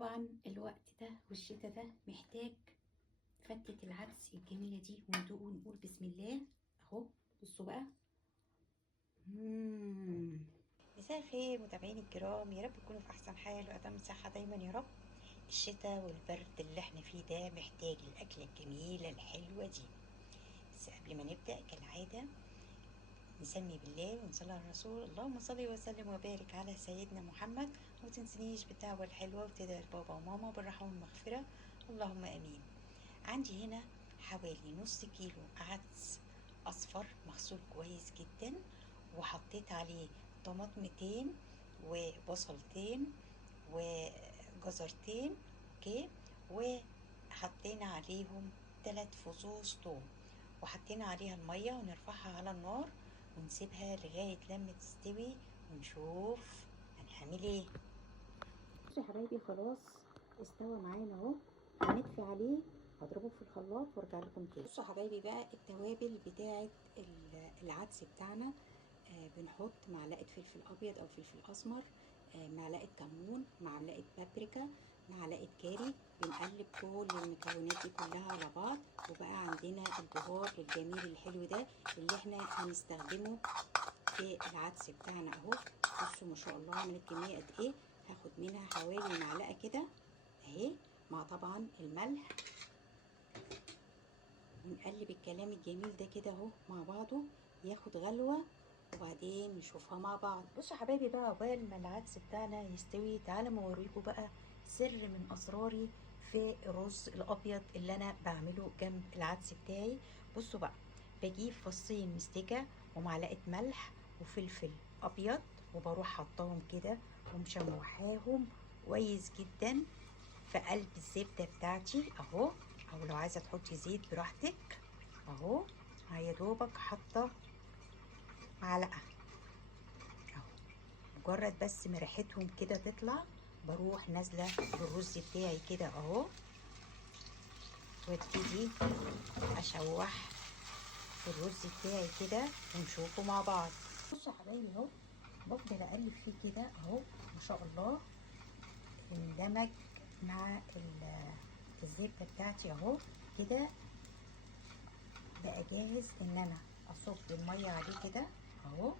طبعا الوقت ده والشتاء ده محتاج فتة العدس الجميلة دي، وندوق ونقول بسم الله. اهو بصوا بقى. مساء الخير متابعيني الكرام، يا رب تكونوا في احسن حال واتم صحة دايما يا رب. الشتاء والبرد اللي احنا فيه ده محتاج الاكلة الجميلة الحلوة دي. بس قبل ما نبدأ كالعادة نسمي بالله ونصلي على الرسول. اللهم صل وسلم وبارك على سيدنا محمد، ومتنسنيش بالدعوة الحلوة وتدعي لبابا وماما بالرحمة والمغفرة، اللهم امين. عندي هنا حوالي نص كيلو عدس اصفر مغسول كويس جدا، وحطيت عليه طماطمتين وبصلتين وجزرتين، اوكي، وحطينا عليهم 3 فصوص توم، وحطينا عليها المية ونرفعها على النار ونسيبها لغاية لما تستوي ونشوف هنعمل ايه. بصوا يا حبايبي خلاص استوى معانا اهو، هنطفي عليه، هضربه في الخلاط وارجع لكم تاني. بصوا يا حبايبي بقى التوابل بتاعه العدس بتاعنا. بنحط معلقه فلفل ابيض او فلفل اسمر، معلقه كمون، معلقه بابريكا، معلقه كاري. بنقلب كل المكونات دي كلها على بعض، وبقى عندنا البهار الجميل الحلو ده اللي احنا هنستخدمه في العدس بتاعنا اهو. بصوا ما شاء الله عملت كميه قد ايه. هاخد منها حوالي معلقه كده اهي، مع طبعا الملح، ونقلب الكلام الجميل ده كده اهو مع بعضه ياخد غلوه، وبعدين نشوفها مع بعض. بصوا يا حبايبي بقى عقبال ما العدس بتاعنا يستوي، تعالوا ما اوريكم بقى سر من اسراري في الرز الابيض اللي انا بعمله جنب العدس بتاعي. بصوا بقى، بجيب فصين مستكه ومعلقه ملح وفلفل ابيض، وبروح حطاهم كده ومشوحاهم كويس جدا في قلب الزبده بتاعتي اهو، او لو عايزه تحطي زيت براحتك اهو. يا دوبك حاطه معلقه اهو، مجرد بس ما ريحتهم كده تطلع بروح نازله بالرز بتاعي كده اهو، وابتدي اشوح في الرز بتاعي كده ونشوفه مع بعض. بصوا يا حبايبي اهو، بفضل اقلب فيه كده اهو، ما شاء الله اندمج مع الزبده بتاعتي اهو كده. بقى جاهز ان انا اصب الميه عليه كده اهو،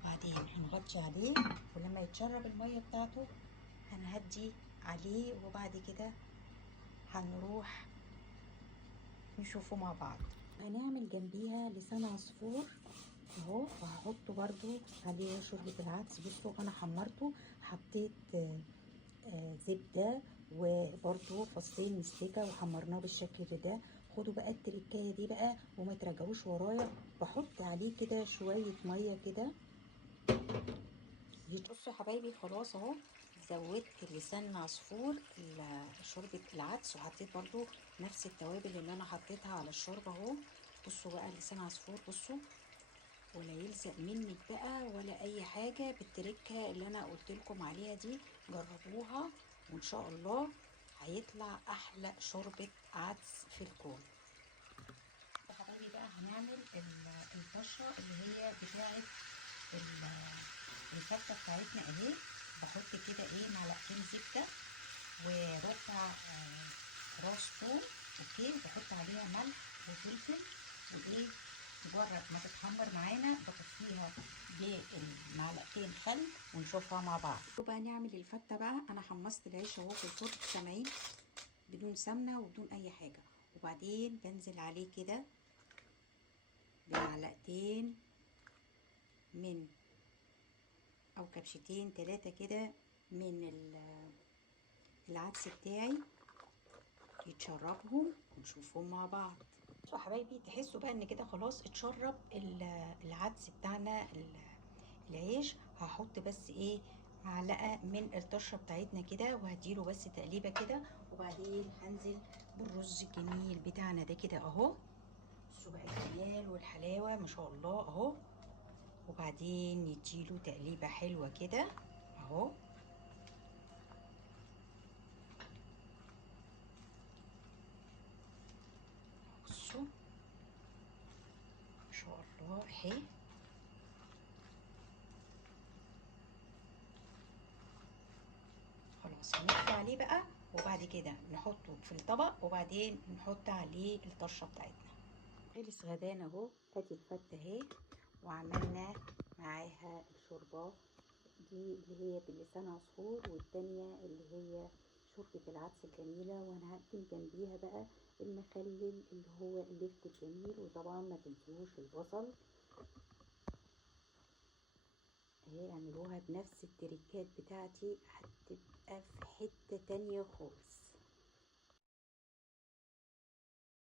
وبعدين هنغطي عليه، ولما يتشرب الميه بتاعته هنهدي عليه، وبعد كده هنروح نشوفه مع بعض. هنعمل جنبيها لسان عصفور اهو، وهحطه برضو عليه شوربة العدس. بصوا انا حمرته، حطيت زبدة وبرضو فصين مستكة وحمرناه بالشكل ده. خدوا بقى التركاية دي بقى وما تراجعوش ورايا، بحط عليه كده شوية مية كده. بصوا يا حبايبي خلاص اهو، زودت لسان عصفور شوربة العدس، وحطيت برضو نفس التوابل اللي انا حطيتها على الشوربة اهو. بصوا بقى لسان عصفور، بصوا ولا يلزق منك بقى ولا اي حاجة. بالتركة اللي انا قلت لكم عليها دي جربوها، وان شاء الله هيطلع احلى شوربة عدس في الكون. يا حبايبي بقى هنعمل الطشه اللي هي بتاعه الفته بتاعتنا اهي. بحط كده ايه معلقتين زبده وربع راس ثوم، اوكي، بحط عليها ملح وفلفل، وايه مجرد ما تتحمر معانا بطفيها بمعلقتين خل ونشوفها مع بعض. بقى نعمل الفته بقى. انا حمصت العيش اهو في الفرن سامعين، بدون سمنه وبدون اي حاجه، وبعدين بنزل عليه كده بمعلقتين من او كبشتين 3 كده من العدس بتاعي يتشربهم ونشوفهم مع بعض. يا حبايبي تحسوا بقى ان كده خلاص اتشرب العدس بتاعنا العيش. هحط بس ايه معلقه من الطشه بتاعتنا كده، وهديله بس تقليبه كده، وبعدين هنزل بالرز الجميل بتاعنا ده كده اهو. بصوا بقى الجمال والحلاوه ما شاء الله اهو، وبعدين نديله تقليبه حلوه كده اهو. بصوا ما شاء الله اهي. خلاص هنطفي عليه بقى، وبعد كده نحطه في الطبق، وبعدين نحط عليه الطشه بتاعتنا. خلص غدانا اهو، ادي الفته اهي، وعملنا معاها الشوربه دي اللي هي باللسان عصفور، والتانية اللي هي شوربة العدس الجميلة، وانا هقدم جنبيها بقى المخلل اللي هو اللفت الجميل، وطبعا ما تنسوش البصل اهي. اعملوها بنفس التريكات بتاعتي هتبقى في حتة تانية خالص.